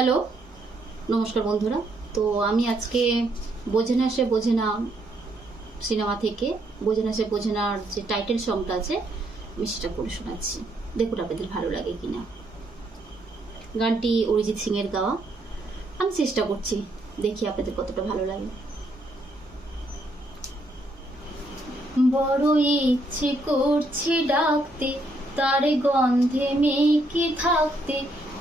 Hello, নমস্কার বন্ধুরা। তো আমি আজকে বোঝে না সে বোঝে না সিনেমা থেকে বোঝে না সে বোঝে নার যে টাইটেল সংটা আছে আমি সেটা করে শোনাচ্ছি। দেখুন আপনাদের ভালো লাগে কিনা। গানটি অরিজিৎ সিং এর গাওয়া। আমি চেষ্টা করছি, দেখি আপনাদের কতটা ভালো লাগে। বড় ইচ্ছে করছে ডাকতে, তার গন্ধে মেয়েকে থাকতে,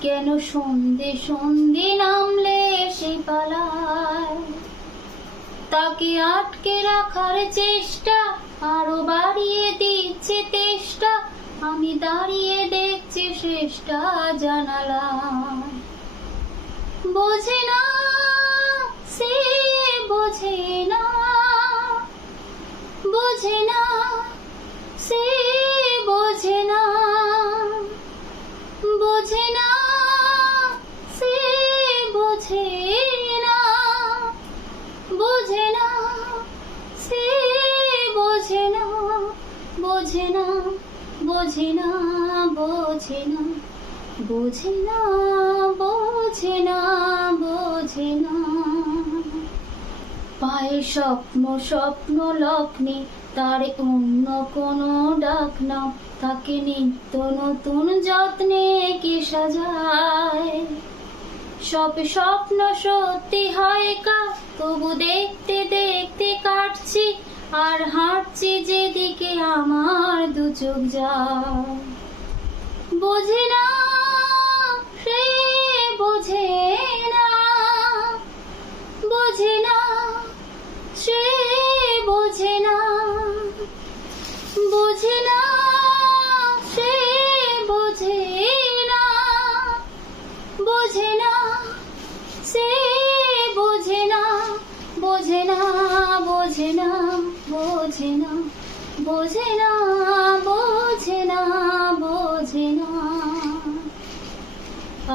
কেন সন্ধে সন্ধে নামলে সে পালায়। তাকে আটকে রাখার চেষ্টা আরো বাড়িয়ে দিচ্ছে তেষ্টা, আমি দাঁড়িয়ে দেখছি শেষটা জানালায়। বোঝে না সে বোঝে না, বোঝে না সে বোঝে না, বোঝে না সে বোঝে না, বোঝে না সে বোঝে না, বোঝে না, বোঝে না, বোঝে না, বোঝে না, বোঝে না, বোঝে না। পায়ে স্বপ্ন স্বপ্ন লগ্নে, তার অন্য কোনো ডাক না, তাকে নিত্য নতুন যত্নে কে সাজায়। সব স্বপ্ন সত্যি হয় কার, তবু দেখতে দেখতে কাটছি আর হাঁটছি যেদিকে আমার দু চোখ যায়। বোঝে না সে বোঝে না, বোঝে না সে বোঝে না, বোঝে না সে বোঝে না, বোঝে না সে বোঝে না, বোঝে না, বোঝে না, বোঝে না, বোঝে না, বোঝে না, বোঝে না।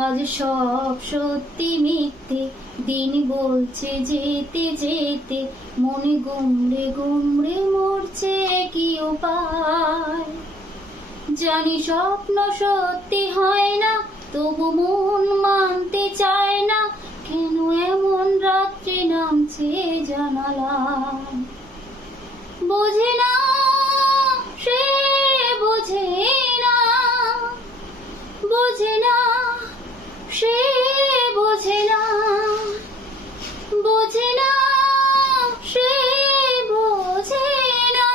আজ সব সত্যি মিথ্যে, দিন বলছে যেতে যেতে, মনে গুমড়ে গুমড়ে মরছে কি উপায়। জানি স্বপ্ন সত্যি হয় না, তবু মন মানতে চায় না, কেন এমন রাত্রি নামছে জানালায়। বোঝে না সে বোঝে না, বোঝে না সে বোঝে না, বোঝে না সে বোঝে না,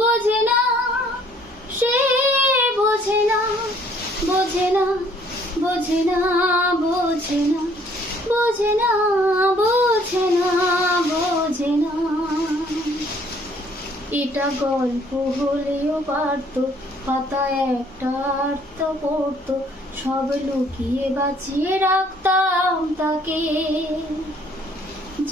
বোঝে না সে বোঝে না, বোঝে না, বোঝে না, বোঝে না, বোঝে না, বোঝে না, বোঝে না। এটা গল্প হলেও পারত, পাতা একটা আর্ত পড়তো, সব লুকিয়ে বাঁচিয়ে রাখতাম তাকে।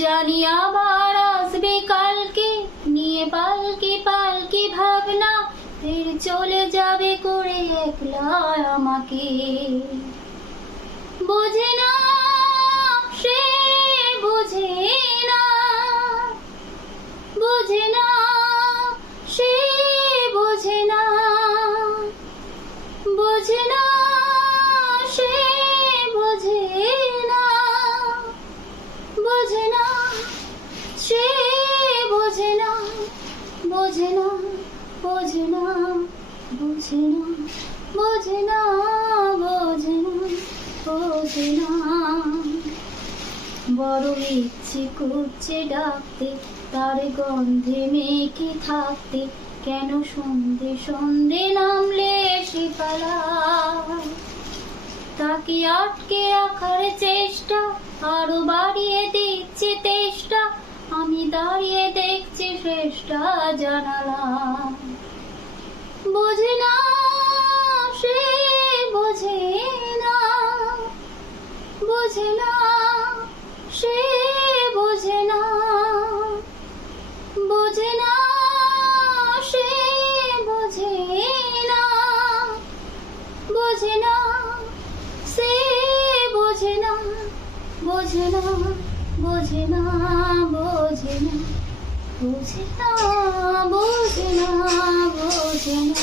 জানি আবার আসবে কালকে, নিয়ে পালকি পালকি ভাবনা, ফের চলে যাবে করে একলা আমাকে। বোঝে না সে বোঝে না, বোঝে না সে বোঝে না, বোঝে না সে বোঝে না, বোঝে না সে বোঝে না, বোঝে না, বোঝে না, বোঝে না, বোঝে না, বোঝে না, বোঝে না। বড় ইচ্ছে করছে ডাকতে, তার গন্ধে মেয়েকে থাকতে, কেন সন্ধে সন্ধে নামলে সে পালায়। তাকে আটকে রাখার চেষ্টা আরো বাড়িয়ে দিচ্ছে তেষ্টা, আমি দাঁড়িয়ে দেখছি শেষটা জানালাম। বোঝে না সে বোঝে না, বোঝে না সে বোঝে না, বোঝে না সে বোঝে না, বোঝে না সে বোঝে না, বোঝে না, বোঝে না, বোঝে না, বোঝে না, বোঝে না, বোঝে না।